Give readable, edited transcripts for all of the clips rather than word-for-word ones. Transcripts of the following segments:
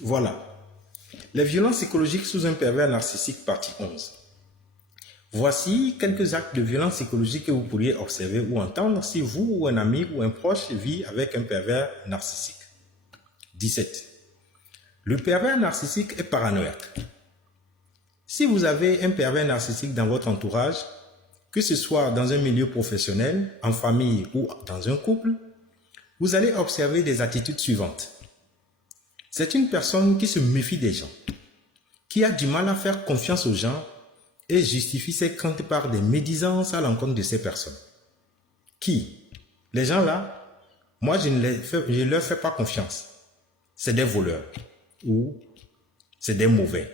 Voilà. Les violences psychologiques sous un pervers narcissique, partie 11. Voici quelques actes de violence psychologique que vous pourriez observer ou entendre si vous ou un ami ou un proche vit avec un pervers narcissique. 17. Le pervers narcissique est paranoïaque. Si vous avez un pervers narcissique dans votre entourage, que ce soit dans un milieu professionnel, en famille ou dans un couple, vous allez observer des attitudes suivantes. C'est une personne qui se méfie des gens, qui a du mal à faire confiance aux gens et justifie ses craintes par des médisances à l'encontre de ces personnes. Qui? Les gens là, moi je ne leur fais pas confiance. C'est des voleurs ou c'est des mauvais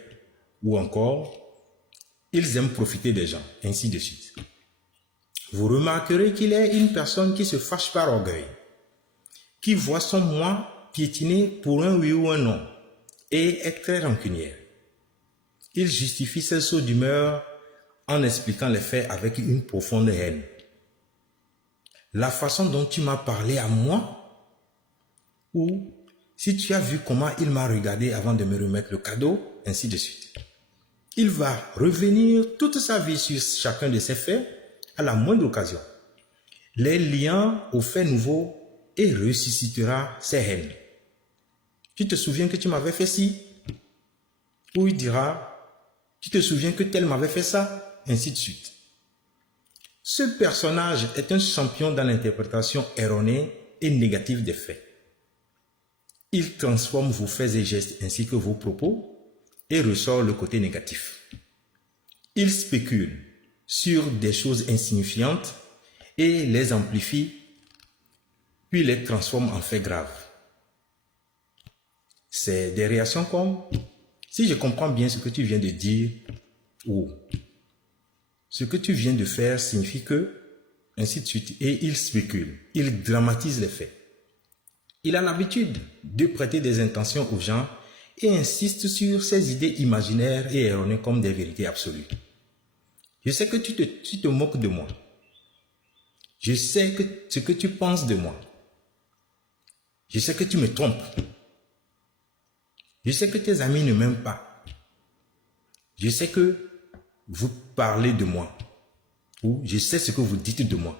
ou encore ils aiment profiter des gens, ainsi de suite. Vous remarquerez qu'il est une personne qui se fâche par orgueil, qui voit son moi piétiner pour un oui ou un non et est très rancunière. Il justifie ses sauts d'humeur en expliquant les faits avec une profonde haine. La façon dont tu m'as parlé à moi, ou si tu as vu comment il m'a regardé avant de me remettre le cadeau, ainsi de suite. Il va revenir toute sa vie sur chacun de ces faits à la moindre occasion, les liant aux faits nouveaux et ressuscitera ses haines. Tu te souviens que tu m'avais fait ci? Ou il dira, tu te souviens que tel m'avait fait ça? Ainsi de suite. Ce personnage est un champion dans l'interprétation erronée et négative des faits. Il transforme vos faits et gestes ainsi que vos propos et ressort le côté négatif. Il spécule sur des choses insignifiantes et les amplifie, puis les transforme en faits graves. C'est des réactions comme « si je comprends bien ce que tu viens de dire » ou « ce que tu viens de faire signifie que » ainsi de suite. Et il spécule, il dramatise les faits. Il a l'habitude de prêter des intentions aux gens et insiste sur ses idées imaginaires et erronées comme des vérités absolues. Je sais que tu te moques de moi. Je sais ce que tu penses de moi. Je sais que tu me trompes. Je sais que tes amis ne m'aiment pas. Je sais que vous parlez de moi. Ou je sais ce que vous dites de moi.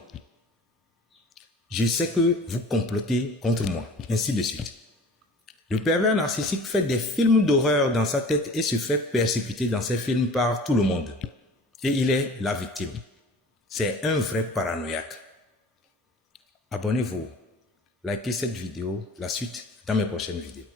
Je sais que vous complotez contre moi. Ainsi de suite. Le pervers narcissique fait des films d'horreur dans sa tête et se fait persécuter dans ses films par tout le monde. Et il est la victime. C'est un vrai paranoïaque. Abonnez-vous. Likez cette vidéo. La suite dans mes prochaines vidéos.